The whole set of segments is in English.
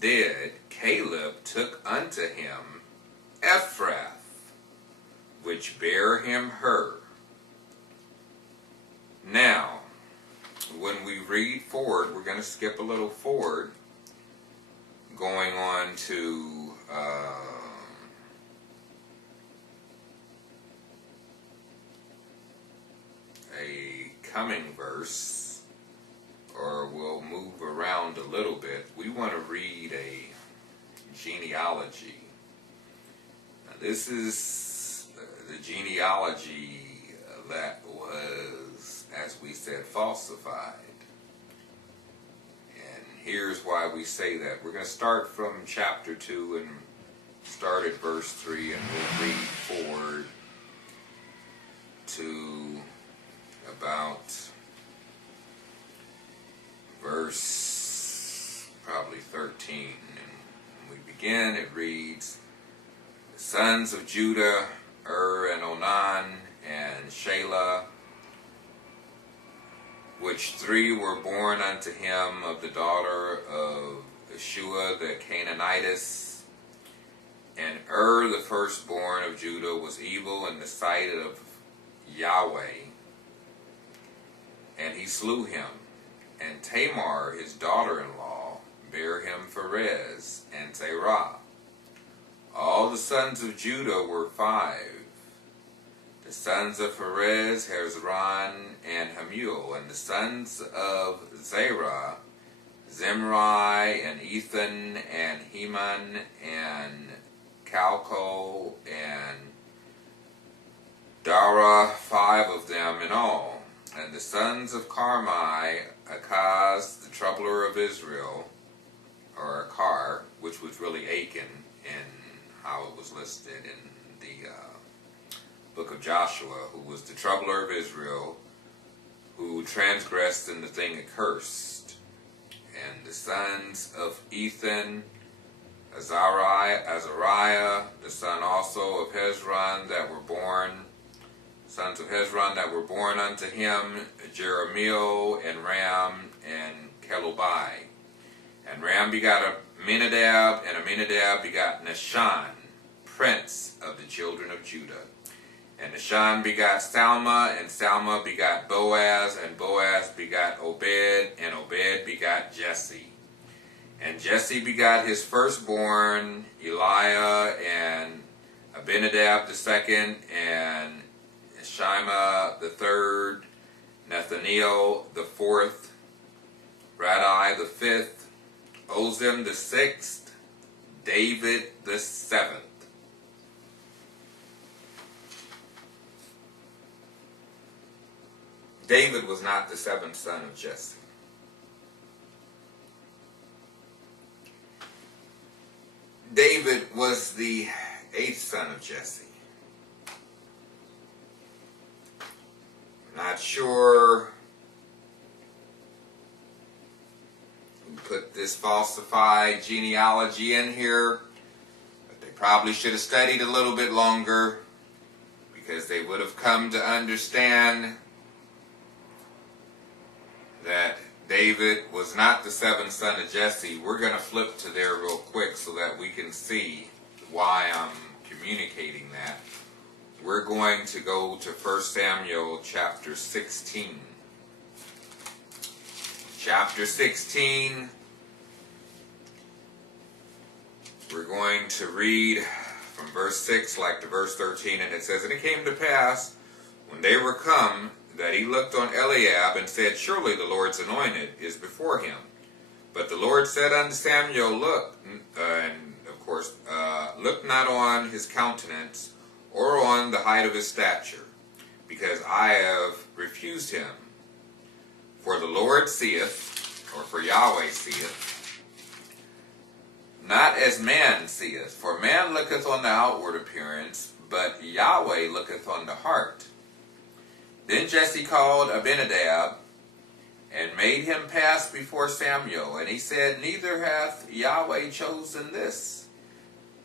dead, Caleb took unto him Ephrath, which bare him her. Now, when we read forward, we're going to skip a little forward, going on to a coming verse, or we'll move around a little bit. We want to read a genealogy. Now, this is the genealogy that was, as we said, falsified. And here's why we say that. We're going to start from chapter 2 and start at verse 3, and we'll read forward to about verse probably 13. And when we begin, it reads, "The sons of Judah, and Onan, and Shelah, which three were born unto him of the daughter of Shua the Canaanitess. And the firstborn of Judah, was evil in the sight of Yahweh, and he slew him. And Tamar, his daughter-in-law, bare him Pharez and Zerah. All the sons of Judah were 5. The sons of Pharez, Hezron, and Hamuel. And the sons of Zerah, Zimri, and Ethan, and Heman, and Calcol, and Dara, 5 of them in all. And the sons of Carmi, Akaz, the troubler of Israel, or Akar, which was really Achan in how it was listed in the book of Joshua, who was the troubler of Israel, who transgressed in the thing accursed. And the sons of Ethan, Azariah, the son also of Hezron, that were born, sons of Hezron that were born unto him, Jeremiel, and Ram, and Kelubai. And Ram begot Aminadab, and Aminadab begot Nahshon, prince of the children of Judah. And Nahshon begot Salma, and Salma begot Boaz, and Boaz begot Obed, and Obed begot Jesse. And Jesse begot his firstborn, Eliah, and Abinadab the second, and Shima the third, Nathaniel the fourth, Radai the fifth, Ozim the sixth, David the seventh. David was not the seventh son of Jesse. David was the 8th son of Jesse. Not sure who put this falsified genealogy in here, but they probably should have studied a little bit longer, because they would have come to understand that David was not the 7th son of Jesse. We're going to flip to there real quick so that we can see why I'm communicating that. We're going to go to 1 Samuel chapter 16. Chapter 16, we're going to read from verse 6 like to verse 13, and it says, "And it came to pass, when they were come, that he looked on Eliab, and said, Surely the Lord's anointed is before him. But the Lord said unto Samuel, Look, and of course, look not on his countenance, or on the height of his stature, because I have refused him. For the Lord seeth, or for Yahweh seeth, not as man seeth. For man looketh on the outward appearance, but Yahweh looketh on the heart. Then Jesse called Abinadab, and made him pass before Samuel. And he said, Neither hath Yahweh chosen this.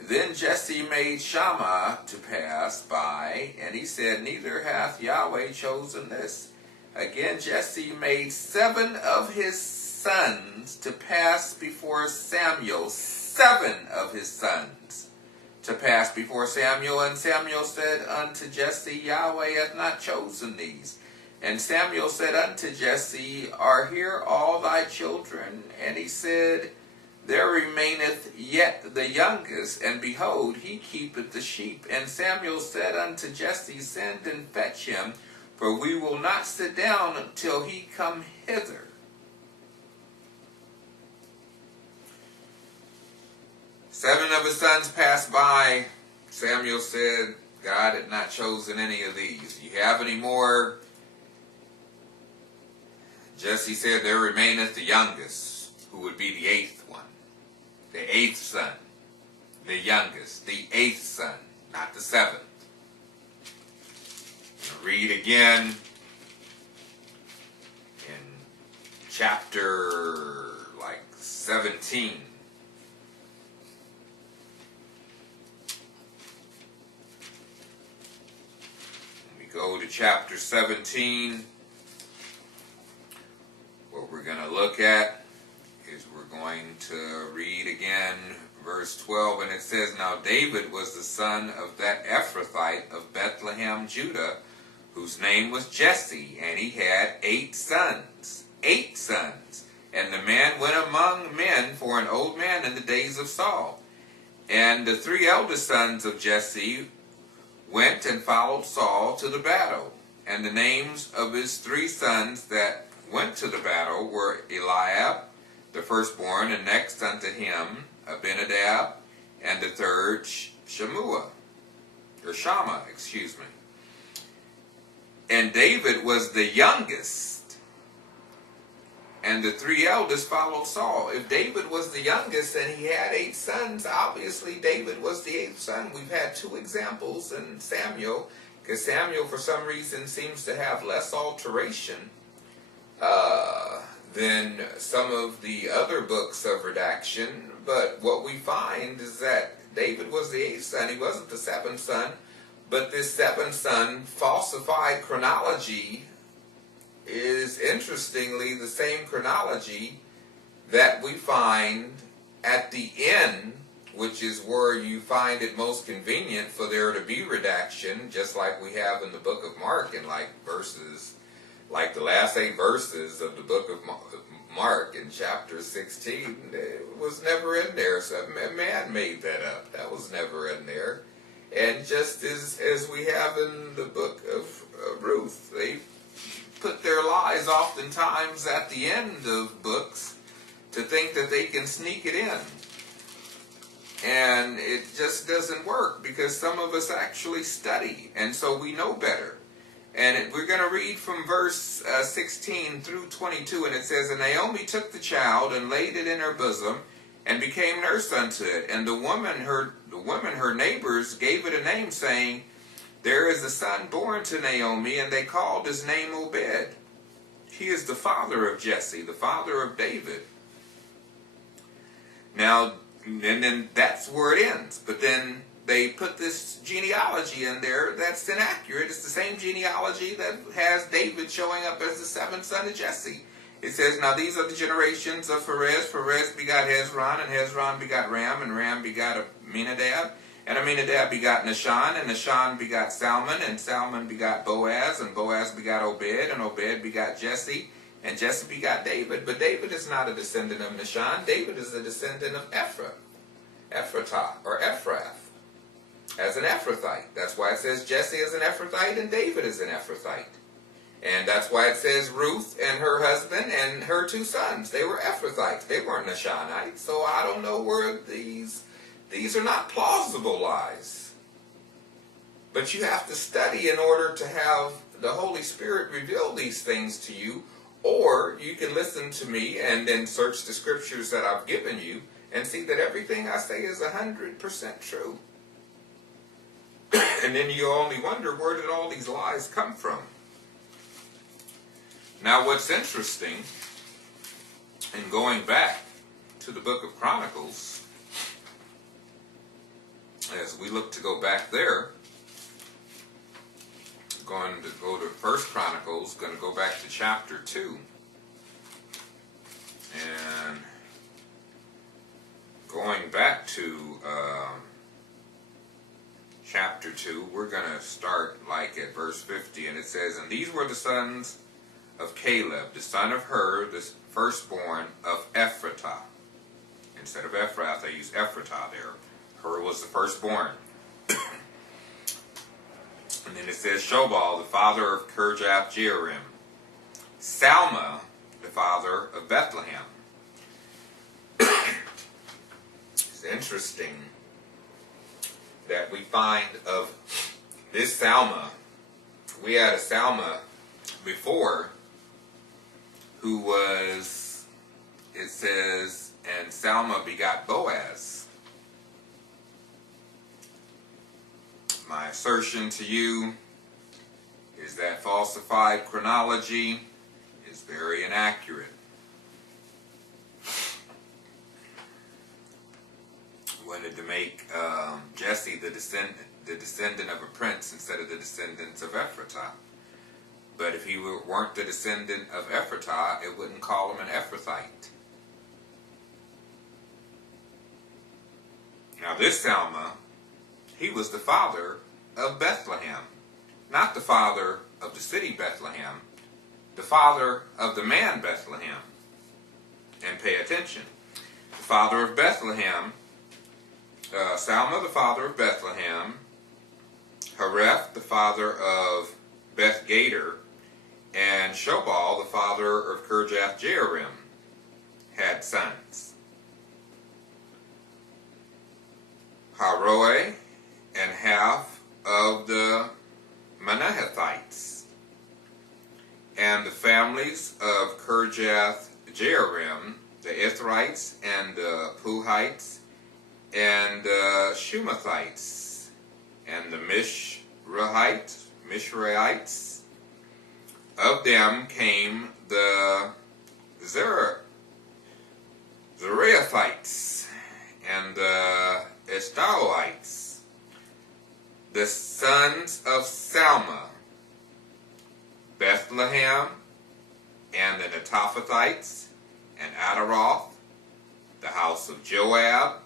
Then Jesse made Shammah to pass by, and he said, Neither hath Yahweh chosen this. Again Jesse made 7 of his sons to pass before Samuel, 7 of his sons to pass before Samuel. And Samuel said unto Jesse, Yahweh hath not chosen these. And Samuel said unto Jesse, Are here all thy children? And he said, There remaineth yet the youngest, and behold, he keepeth the sheep. And Samuel said unto Jesse, Send and fetch him, for we will not sit down till he come hither. Seven of his sons passed by. Samuel said, God had not chosen any of these. Do you have any more? Jesse said, There remaineth the youngest, who would be the 8th one. The 8th son. The youngest. The 8th son, not the 7th. Read again in chapter 17. We go to chapter 17. What we're going to look at is we're going to read again verse 12, and it says, Now David was the son of that Ephrathite of Bethlehem, Judah, whose name was Jesse, and he had 8 sons. 8 sons. And the man went among men for an old man in the days of Saul. And the 3 eldest sons of Jesse went and followed Saul to the battle. And the names of his 3 sons that went to the battle were Eliab, the firstborn, and next unto him Abinadab, and the third Shammah. And David was the youngest, and the 3 eldest followed Saul. If David was the youngest and he had 8 sons, obviously David was the 8th son. We've had 2 examples in Samuel, because Samuel for some reason seems to have less alteration than some of the other books of redaction. But what we find is that David was the 8th son. He wasn't the 7th son. But this 7th son falsified chronology is interestingly the same chronology that we find at the end, which is where you find it most convenient for there to be redaction, just like we have in the book of Mark, in like the last 8 verses of the book of Mark in chapter 16. It was never in there. So a man made that up. That was never in there. And just as we have in the book of Ruth, they put their lies oftentimes at the end of books to think that they can sneak it in. And it just doesn't work, because some of us actually study, and so we know better. And we're going to read from verse 16 through 22, and it says, And Naomi took the child and laid it in her bosom, and became nurse unto it. And the women, her neighbors, gave it a name, saying, There is a son born to Naomi, and they called his name Obed. He is the father of Jesse, the father of David. Now, and then that's where it ends. But then they put this genealogy in there that's inaccurate. It's the same genealogy that has David showing up as the 7th son of Jesse. It says, Now these are the generations of Perez. Perez begot Hezron, and Hezron begot Ram, and Ram begot Aminadab, and Aminadab begot Nahshon, and Nahshon begot Salmon, and Salmon begot Boaz, and Boaz begot Obed, and Obed begot Jesse, and Jesse begot David. But David is not a descendant of Nahshon. David is a descendant of Ephrathah, or Ephrath, as an Ephrathite. That's why it says Jesse is an Ephrathite and David is an Ephrathite. And that's why it says Ruth and her husband and her 2 sons, they were Ephrathites. They weren't Nahshonites. So I don't know where these are not plausible lies. But you have to study in order to have the Holy Spirit reveal these things to you. Or you can listen to me and then search the scriptures that I've given you and see that everything I say is 100% true. And then you only wonder, where did all these lies come from? Now what's interesting, in going back to the book of Chronicles, as we look to go back there, going to go to 1 Chronicles, going to go back to chapter 2. going back to chapter 2, we're going to start like at verse 50, and it says, "And these were the sons of Caleb, the son of Hur, the firstborn of Ephratah." Instead of Ephrath, they use Ephratah there. Hur was the firstborn. And then it says, "Shobal, the father of Kirjath-jearim. Salma, the father of Bethlehem." It's interesting that we find of this Salma. We had a Salma before who was, it says, "And Salma begot Boaz." My assertion to you is that falsified chronology is very inaccurate. Wanted to make Jesse the descendant of a prince instead of the descendants of Ephratah. But if he weren't the descendant of Ephratah, it wouldn't call him an Ephrathite. Now this Salma, he was the father of Bethlehem. Not the father of the city Bethlehem, the father of the man Bethlehem. And pay attention. The father of Bethlehem, Salma the father of Bethlehem, Hareph the father of Beth Gader, and Shobal the father of Kirjath-jearim had sons. Haroeh and half of the Manahethites, and the families of Kirjath-jearim, the Ithrites and the Puhites, and the Shumathites, and the Mishraites. Of them came the Zerahites and the Eshtaolites. The sons of Salma, Bethlehem, and the Netophathites, and Adaroth, the house of Joab,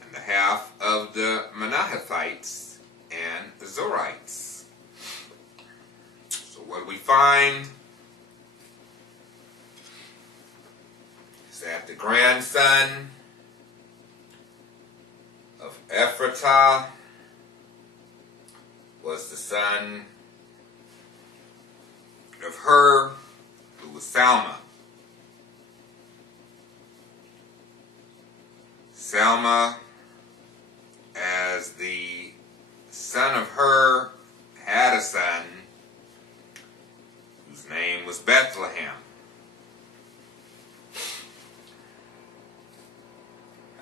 and the half of the Manahethites, and the Zorites. So what we find is that the grandson of Ephratah was the son of Hur, who was Salma. Salma, as the son of Hur, had a son whose name was Bethlehem.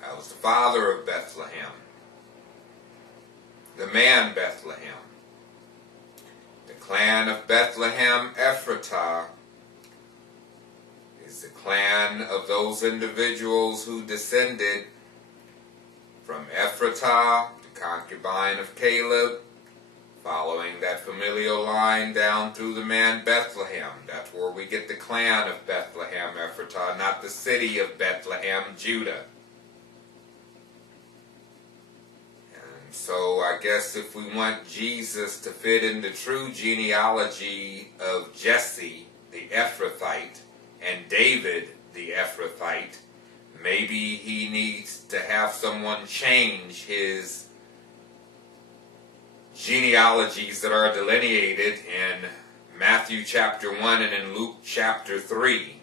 That was the father of Bethlehem, the man Bethlehem. The clan of Bethlehem Ephratah is the clan of those individuals who descended from Ephratah, the concubine of Caleb, following that familial line down through the man Bethlehem. That's where we get the clan of Bethlehem Ephratah, not the city of Bethlehem, Judah. So I guess if we want Jesus to fit in the true genealogy of Jesse, the Ephrathite, and David, the Ephrathite, maybe he needs to have someone change his genealogies that are delineated in Matthew chapter 1 and in Luke chapter 3.